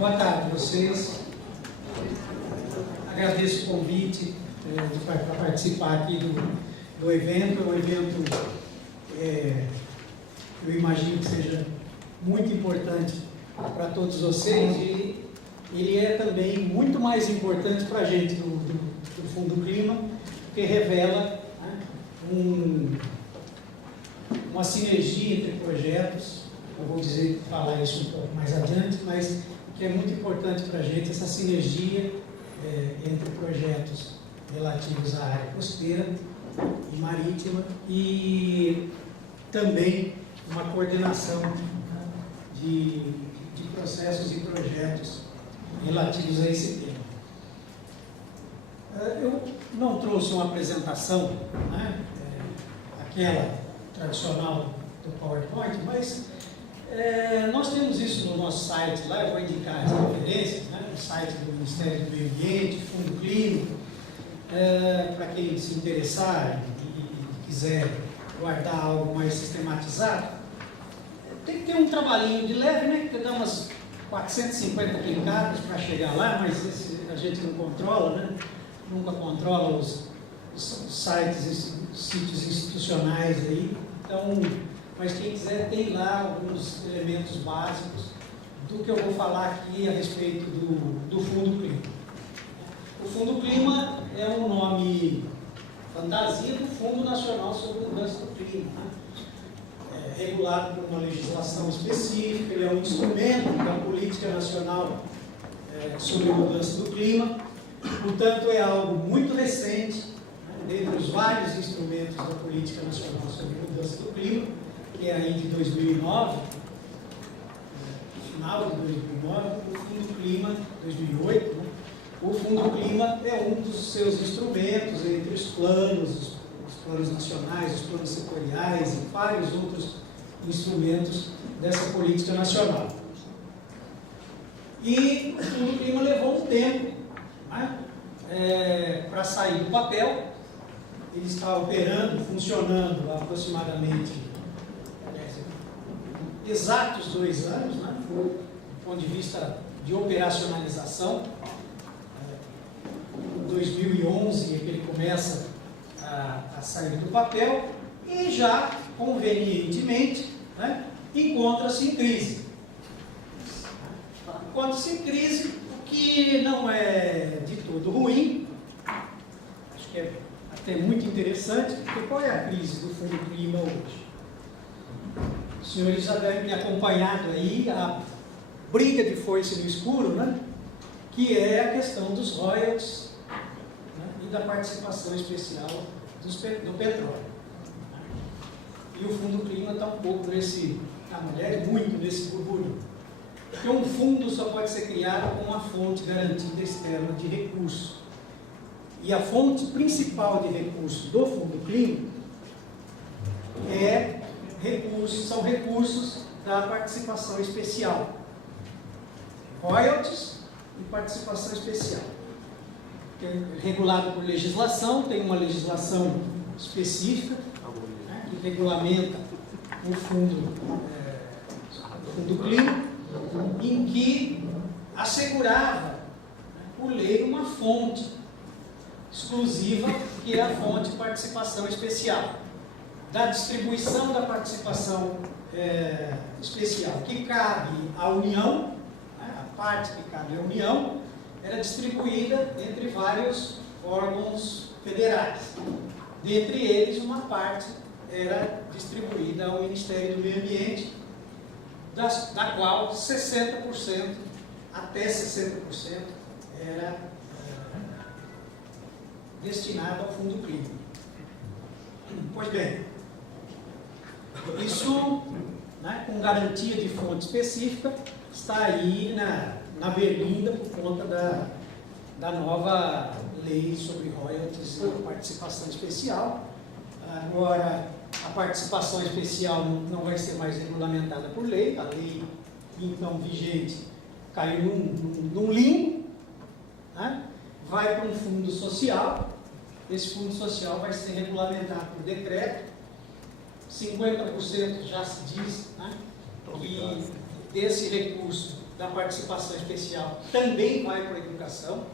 Boa tarde a vocês. Agradeço o convite para participar aqui do evento. É um evento, eu imagino que seja muito importante para todos vocês e ele é também muito mais importante para a gente do Fundo Clima, porque revela, né, uma sinergia entre projetos. Eu vou falar isso um pouco mais adiante, mas que é muito importante para a gente essa sinergia entre projetos relativos à área costeira e marítima e também uma coordenação de processos e projetos relativos a esse tema. Eu não trouxe uma apresentação, né, aquela tradicional do PowerPoint, mas nós temos isso no nosso site, lá eu vou indicar as referências, né, no site do Ministério do Meio Ambiente, Fundo Clima, para quem se interessar e quiser guardar algo mais sistematizado. Tem que ter um trabalhinho de leve, né, que dá umas 450 clicadas para chegar lá, mas a gente não controla, né, nunca controla os sites, sítios institucionais aí, então... Mas quem quiser tem lá alguns elementos básicos do que eu vou falar aqui a respeito do Fundo Clima. O Fundo Clima é um nome fantasia do Fundo Nacional sobre Mudança do Clima, né? É regulado por uma legislação específica, ele é um instrumento da política nacional sobre mudança do clima, portanto é algo muito recente, né, dentre os vários instrumentos da política nacional sobre mudança do clima, que é aí de 2009, final de 2009, o Fundo Clima, 2008, né? O Fundo Clima é um dos seus instrumentos entre os planos nacionais, os planos setoriais e vários outros instrumentos dessa política nacional. E o Fundo Clima levou um tempo, né, para sair do papel. Ele está operando, funcionando há aproximadamente exatos 2 anos, né, do ponto de vista de operacionalização. Em 2011 é que ele começa a sair do papel e já, convenientemente, né, encontra-se em crise. Encontra-se em crise, o que não é de todo ruim, acho que é até muito interessante, porque qual é a crise do Fundo Clima hoje? Os senhores já devem ter acompanhado aí a briga de foice no escuro, né? Que é a questão dos royalties, né? E da participação especial do petróleo. E o Fundo Clima está um pouco muito nesse burburinho. Porque um fundo só pode ser criado com uma fonte garantida externa de recurso. E a fonte principal de recurso do Fundo Clima são recursos da participação especial. Royalties e participação especial. Regulado por legislação, tem uma legislação específica, né, que regulamenta o Fundo Clima, em que assegurava, né, por lei, uma fonte exclusiva, que é a fonte de participação especial. Da distribuição da participação especial, que cabe à União, né, a parte que cabe à União, era distribuída entre vários órgãos federais. Dentre eles, uma parte era distribuída ao Ministério do Meio Ambiente, da qual 60%, até 60%, era destinada ao Fundo Clima. Pois bem, isso, né, com garantia de fonte específica, está aí na berlinda por conta da nova lei sobre royalties e participação especial. Agora, a participação especial não vai ser mais regulamentada por lei, a lei então vigente caiu num limbo, né, vai para um fundo social. Esse fundo social vai ser regulamentado por decreto. 50% já se diz, né, que desse recurso da participação especial também vai para a educação,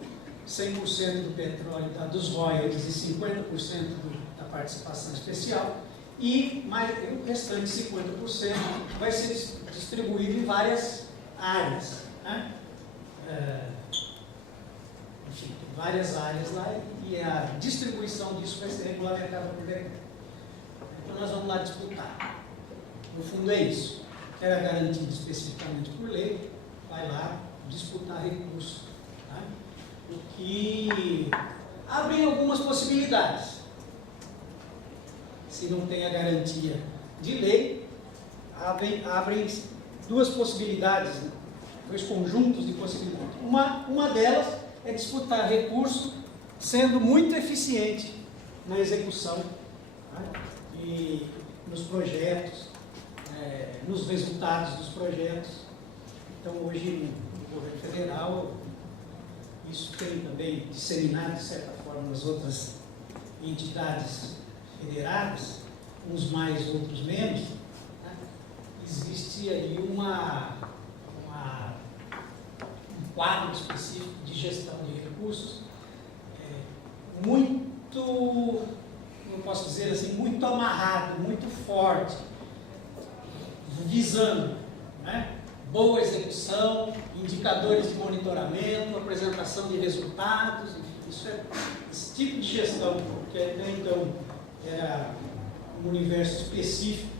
100% do petróleo dos royalties e 50% da participação especial, e mais, o restante 50% vai ser distribuído em várias áreas, né? Enfim, tem várias áreas lá e a distribuição disso vai ser regulamentada por decreto. Então nós vamos lá disputar. No fundo é isso. Era garantido especificamente por lei, vai lá disputar recurso. Tá? O que abre algumas possibilidades. Se não tem a garantia de lei, abrem duas possibilidades, né? Dois conjuntos de possibilidades. Uma delas é disputar recurso sendo muito eficiente na execução, tá? E nos projetos, nos resultados dos projetos. Então, hoje, no governo federal, isso tem também disseminado, de certa forma, nas outras entidades federadas, uns mais, outros menos, né? Existe ali um quadro específico de gestão de recursos muito, não posso dizer assim, muito amarrado, muito forte, visando, né, boa execução, indicadores de monitoramento, apresentação de resultados, esse tipo de gestão, que até então era um universo específico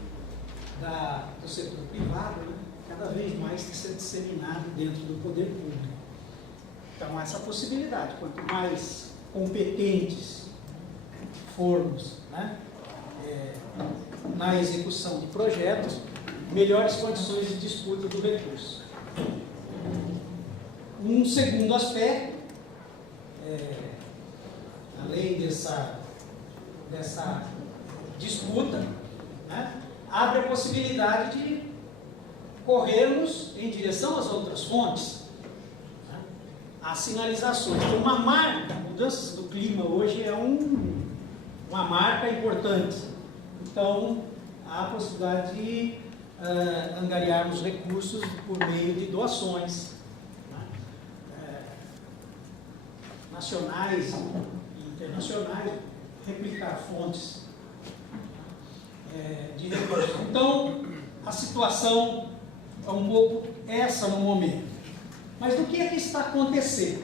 do setor privado, né, cada vez mais tem que ser disseminado dentro do poder público. Então, essa possibilidade, quanto mais competentes formos, né, na execução de projetos, melhores condições de disputa do recurso. Um segundo aspecto, além dessa disputa, né, abre a possibilidade de corrermos em direção às outras fontes, né, às sinalizações. Então, uma marca, mudanças do clima hoje é uma marca importante. Então, há a possibilidade de angariarmos recursos por meio de doações, né, nacionais e internacionais, replicar fontes de recursos. Então, a situação é um pouco essa no momento. Mas do que é que está acontecendo?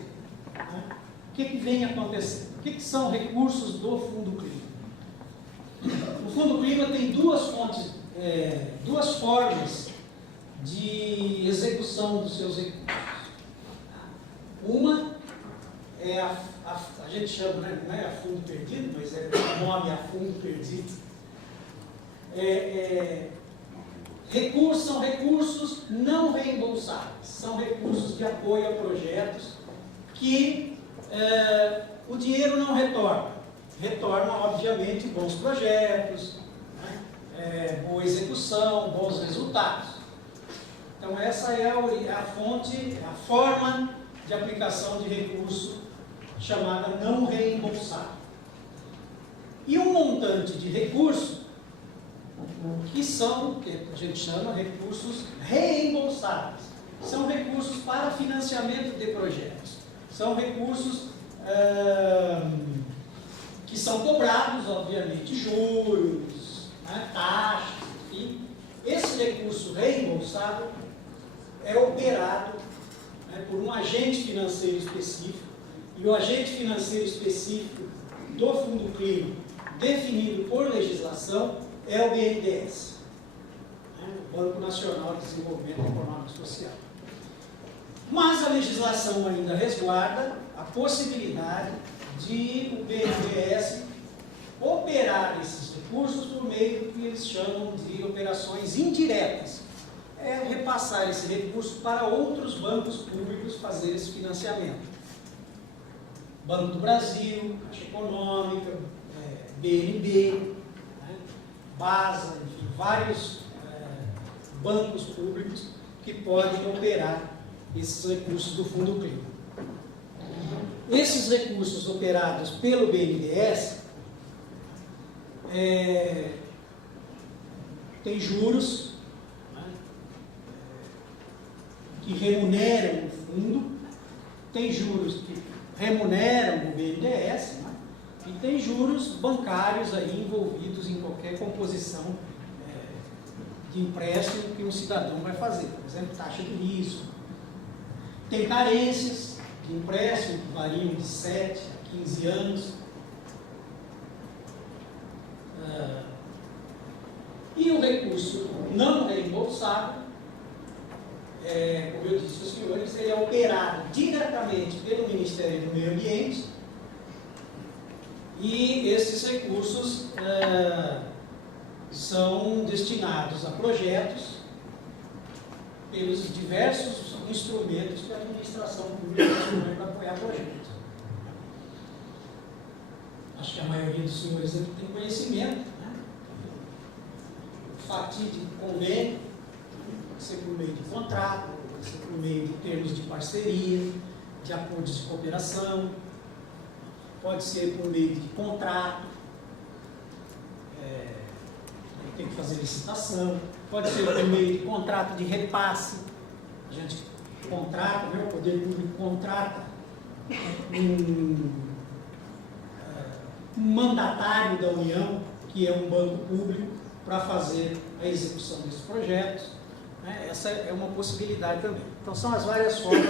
Né? O que é que vem acontecendo? O que são recursos do Fundo Clima? O Fundo Clima tem duas formas de execução dos seus recursos. Uma é a gente chama, né, não é a fundo perdido, mas é o nome a fundo perdido. São recursos não reembolsáveis, são recursos de apoio a projetos que o dinheiro não retorna. Retorna, obviamente, bons projetos, né, boa execução, bons resultados. Então, essa é a fonte, a forma de aplicação de recurso chamada não reembolsável. E um montante de recurso que a gente chama recursos reembolsáveis. São recursos para financiamento de projetos. São recursos que são cobrados, obviamente, juros, né, taxas, enfim. Esse recurso reembolsável é operado, né, por um agente financeiro específico, e o agente financeiro específico do Fundo Clima, definido por legislação, é o BNDES, né, o Banco Nacional de Desenvolvimento Econômico e Social. Mas a legislação ainda resguarda a possibilidade de o BNDES operar esses recursos por meio do que eles chamam de operações indiretas. É repassar esse recurso para outros bancos públicos fazer esse financiamento. Banco do Brasil, Caixa Econômica, BNB, né, BASA, enfim, vários bancos públicos que podem operar esses recursos do Fundo Clima. Esses recursos operados pelo BNDES têm juros, né, que remuneram o fundo, tem juros que remuneram o BNDES, né? E tem juros bancários aí envolvidos em qualquer composição de empréstimo que um cidadão vai fazer. Por exemplo, taxa de risco. Tem carências de empréstimo que variam de 7 a 15 anos. E o recurso não reembolsável, como eu disse aos senhores, ele é operado diretamente pelo Ministério do Meio Ambiente, e esses recursos são destinados a projetos pelos diversos instrumentos que a administração pública tem para apoiar projetos. Acho que a maioria dos senhores aqui tem conhecimento, né? O fatídico convênio, pode ser por meio de contrato, pode ser por meio de termos de parceria, de acordos de cooperação, pode ser por meio de contrato, tem que fazer licitação, pode ser por meio de contrato de repasse, a gente contrata, né? O poder público contrata um mandatário da União, que é um banco público, para fazer a execução desses projetos. Né? Essa é uma possibilidade também. Então, são as várias formas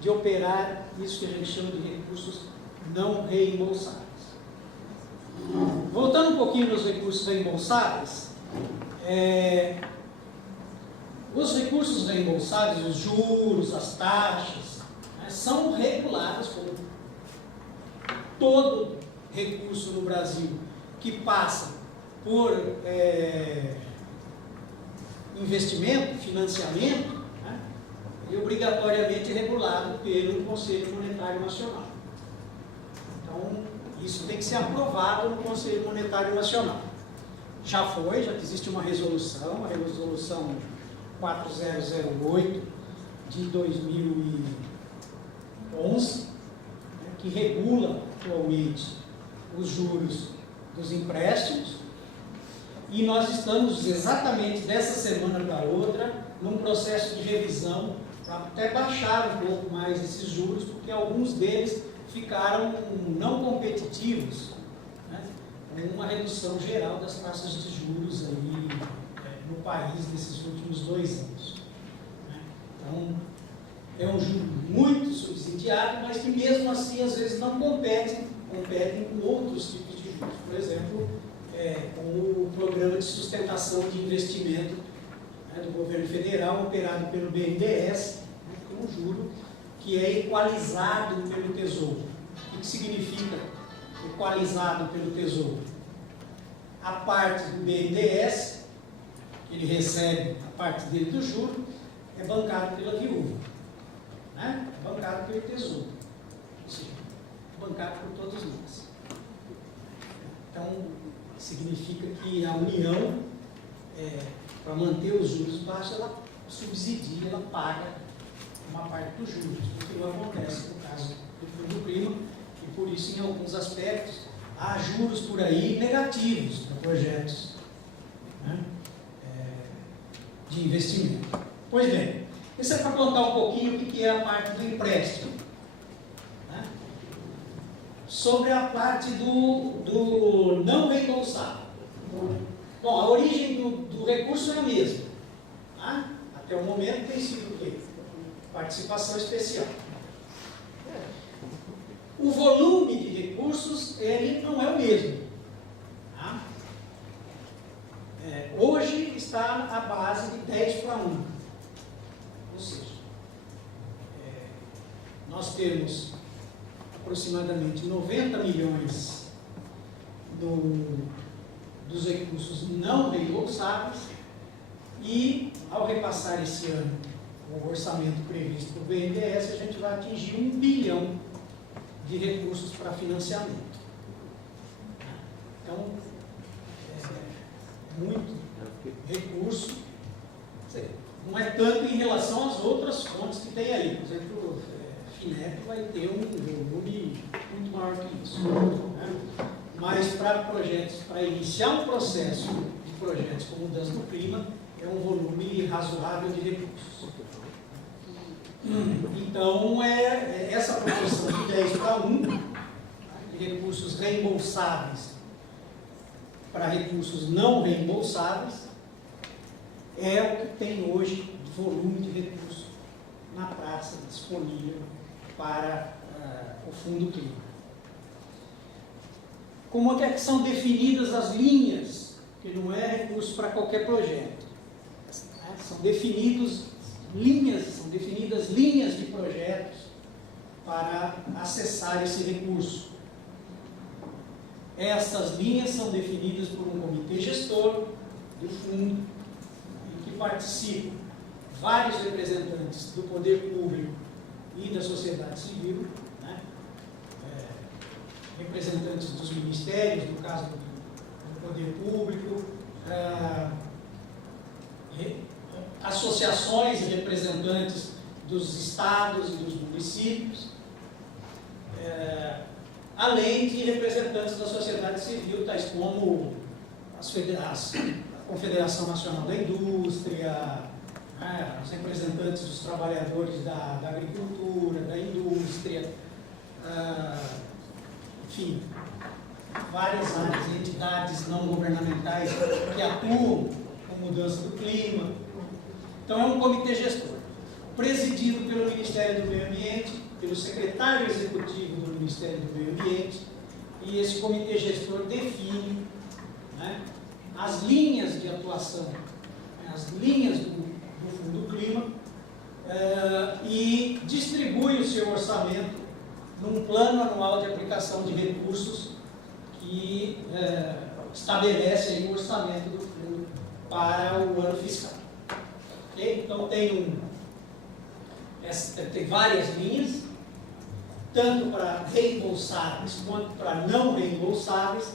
de operar isso que a gente chama de recursos não reembolsáveis. Voltando um pouquinho nos recursos reembolsáveis, os recursos reembolsáveis, os juros, as taxas, né, são regulados como todo recurso no Brasil que passa por investimento, financiamento, né, e obrigatoriamente regulado pelo Conselho Monetário Nacional. Então, isso tem que ser aprovado no Conselho Monetário Nacional. Já existe uma resolução, a resolução 4008 de 2011, né, que regula atualmente os juros dos empréstimos, e nós estamos exatamente dessa semana para outra num processo de revisão para até baixar um pouco mais esses juros, porque alguns deles ficaram não competitivos, né, com uma redução geral das taxas de juros aí no país nesses últimos 2 anos. Né? Então, é um juro muito subsidiado, mas que mesmo assim às vezes não competem com outros tipos de juros. Por exemplo, com o Programa de Sustentação de Investimento, né, do governo federal, operado pelo BNDES, né, com um juro que é equalizado pelo Tesouro. O que significa equalizado pelo Tesouro? A parte do BNDES, ele recebe a parte dele do juro, é bancado pela viúva, né? É bancado pelo Tesouro, ou seja, é bancado por todos nós. Então, significa que a União, para manter os juros baixos, ela subsidia, ela paga uma parte dos juros, o que não acontece no caso do Fundo Clima, e por isso, em alguns aspectos, há juros por aí negativos para projetos, né, de investimento. Pois bem, isso é para contar um pouquinho o que é a parte do empréstimo. Né? Sobre a parte do não reembolsável. Bom, a origem do recurso é a mesma. Tá? Até o momento tem sido o quê? Participação especial. O volume de recursos, ele não é o mesmo. Tá? Hoje está à base de 10:1. Ou seja, nós temos aproximadamente 90 milhões dos recursos não reembolsáveis, e ao repassar esse ano o orçamento previsto pelo BNDES, a gente vai atingir 1 bilhão de recursos para financiamento. Então, muito recurso, não é tanto em relação às outras fontes que tem aí. Por exemplo, o FINEP vai ter um volume muito maior que isso. Né? Mas para projetos, para iniciar um processo de projetos com mudança no clima, é um volume razoável de recursos. Então, essa proporção de 10 para 1, de recursos reembolsáveis para recursos não reembolsáveis, é o que tem hoje de volume de recursos na praça disponível para o Fundo Clima. Como é que são definidas as linhas, que não é recurso para qualquer projeto, são definidas linhas de projetos para acessar esse recurso. Essas linhas são definidas por um comitê gestor do fundo, em que participam vários representantes do poder público e da sociedade civil, né? Representantes dos ministérios, no caso do poder público, associações e representantes dos estados e dos municípios, além de representantes da sociedade civil, tais como a Confederação Nacional da Indústria, os representantes dos trabalhadores da agricultura, da indústria, enfim, várias áreas, entidades não governamentais que atuam com mudança do clima. Então, é um comitê gestor, presidido pelo Ministério do Meio Ambiente, pelo secretário executivo do Ministério do Meio Ambiente, e esse comitê gestor define, né, as linhas de atuação, as linhas do Fundo Clima, e distribui o seu orçamento num plano anual de aplicação de recursos que estabelece aí o orçamento do fundo para o ano fiscal. Okay? Então tem várias linhas, tanto para reembolsáveis quanto para não reembolsáveis.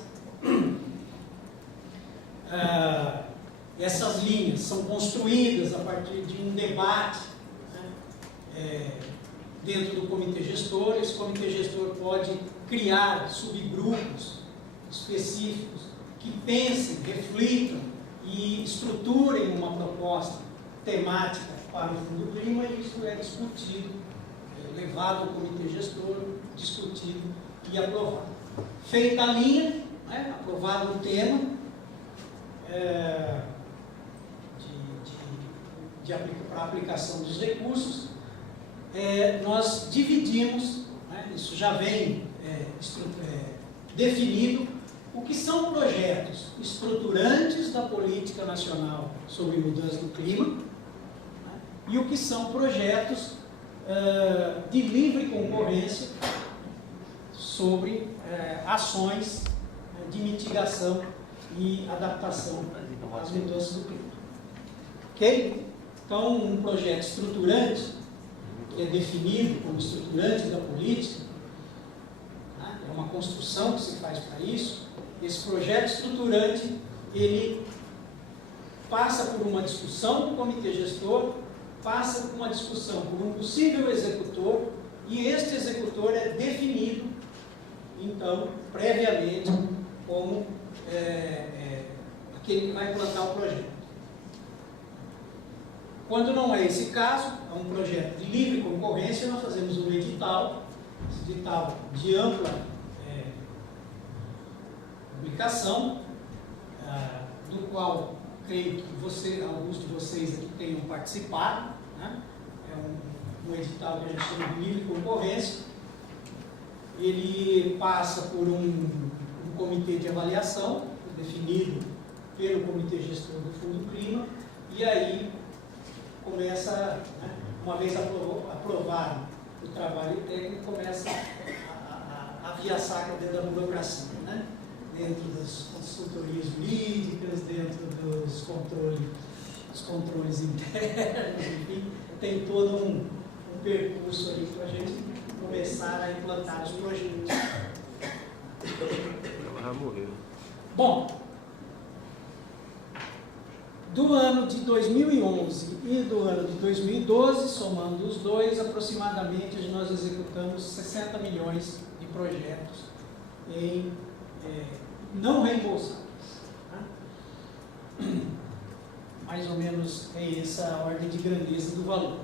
Essas linhas são construídas a partir de um debate, né, dentro do comitê gestor. Esse comitê gestor pode criar subgrupos específicos que pensem, reflitam e estruturem uma proposta temática para o Fundo Clima, e isso é discutido, levado ao comitê gestor, discutido e aprovado. Feita a linha, né, aprovado o tema para aplicação dos recursos, nós dividimos, né, isso já vem definido, o que são projetos estruturantes da política nacional sobre mudança do clima, né, e o que são projetos de livre concorrência sobre ações de mitigação e adaptação às mudanças do clima. Ok? Então, um projeto estruturante, que é definido como estruturante da política, né, é uma construção que se faz para isso. Esse projeto estruturante, ele passa por uma discussão do comitê gestor, passa por uma discussão por um possível executor, e este executor é definido, então, previamente, como aquele que vai implantar o projeto. Quando não é esse caso, é um projeto de livre concorrência, nós fazemos um edital, esse edital de ampla publicação, do qual creio que alguns de vocês aqui tenham participado, né? É um edital que a gente chama de livre concorrência. Ele passa por um comitê de avaliação, definido pelo comitê gestor do Fundo Clima, e aí começa, né, uma vez aprovado o trabalho técnico, começa a via sacra dentro da burocracia, né? Dentro das consultorias jurídicas, dentro dos controles internos, enfim, tem todo um percurso aí para a gente começar a implantar os projetos. Bom, do ano de 2011 e do ano de 2012, somando os dois, aproximadamente nós executamos 60 milhões de projetos em não reembolsáveis. Tá? Mais ou menos é essa a ordem de grandeza do valor.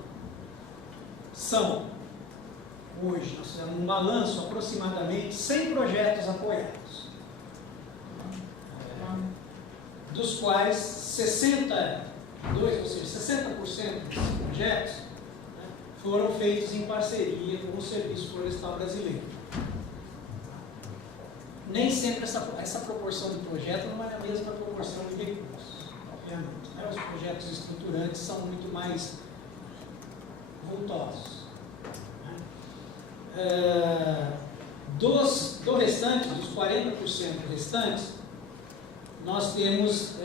são, hoje, nós fizemos um balanço, aproximadamente 100 projetos apoiados, dos quais 62, ou seja, 60% desses projetos, né, foram feitos em parceria com o Serviço Florestal Brasileiro. Nem sempre essa proporção de projetos não é a mesma proporção de recursos, obviamente, né? Os projetos estruturantes são muito mais vultosos, né? Do restante, dos 40% restantes, nós temos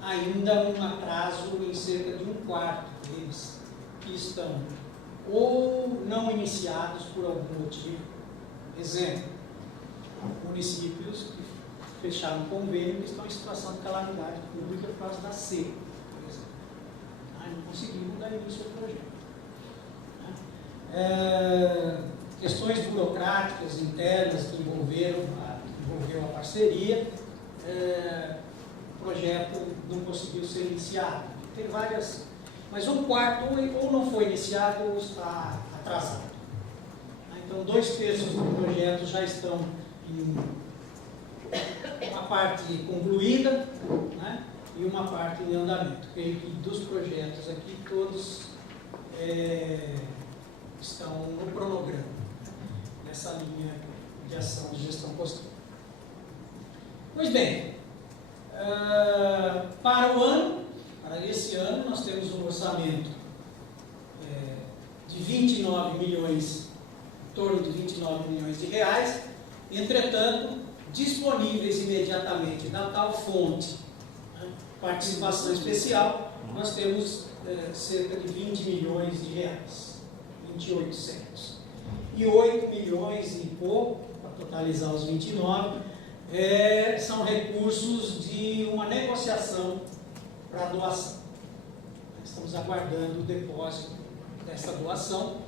ainda um atraso em cerca de um quarto deles, que estão ou não iniciados por algum motivo. Exemplo, municípios que fecharam convênio e estão em situação de calamidade pública por causa da seca, por exemplo. Não conseguimos dar início ao projeto. Questões burocráticas internas que envolveu a parceria, o projeto não conseguiu ser iniciado. Tem várias, mas um quarto ou não foi iniciado ou está atrasado. Então, 2/3 do projeto já estão em uma parte concluída, né, e uma parte em andamento. Creio que dos projetos aqui, todos estão no cronograma, nessa linha de ação de gestão costeira. Pois bem, para esse ano, nós temos um orçamento de 29 milhões, em torno de 29 milhões de reais. Entretanto, disponíveis imediatamente na tal fonte, né, participação especial, nós temos cerca de 20 milhões de reais, 2800. E 8 milhões e pouco, para totalizar os 29, são recursos de uma negociação para doação. Estamos aguardando o depósito dessa doação.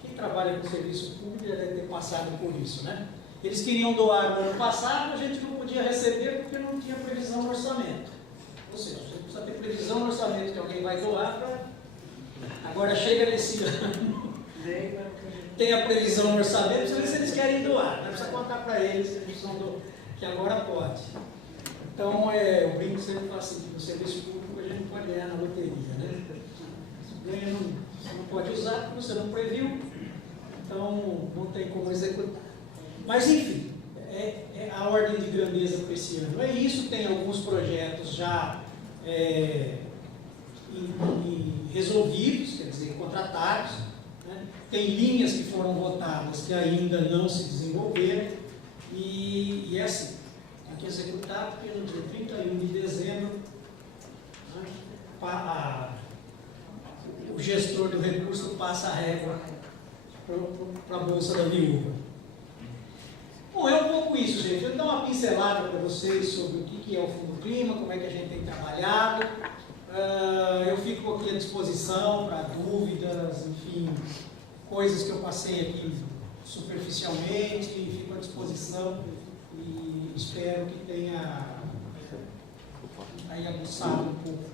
Quem trabalha com serviço público já deve ter passado por isso, né? Eles queriam doar no ano passado, a gente não podia receber porque não tinha previsão no orçamento. Ou seja, a gente precisa ter previsão no orçamento que alguém vai doar para... Agora chega nesse ano, tem a previsão no orçamento, precisa ver se eles querem doar, não precisa contar para eles que agora pode. Então, eu brinco sempre falo assim, no serviço público a gente não pode ganhar na loteria, né? Ganha, você não pode usar, porque você não previu, então não tem como executar. Mas, enfim, é a ordem de grandeza para esse ano. É isso, tem alguns projetos já resolvidos, quer dizer, contratados, né? Tem linhas que foram votadas que ainda não se desenvolveram, e é assim, tem que executar, porque no dia 31 de dezembro, né, o gestor do recurso passa a régua para a Bolsa da Viúva. Bom, é um pouco isso, gente. Eu vou dar uma pincelada para vocês sobre o que é o Fundo Clima, como é que a gente tem trabalhado. Eu fico aqui à disposição para dúvidas, enfim, coisas que eu passei aqui superficialmente, fico à disposição e espero que tenha aí aguçado um pouco,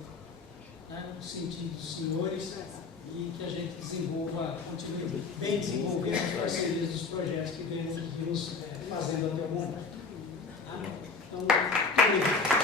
né, o sentido dos senhores, e que a gente continue bem desenvolvendo as parcerias dos projetos que vimos fazendo até o momento. Tá? Então, muito obrigado.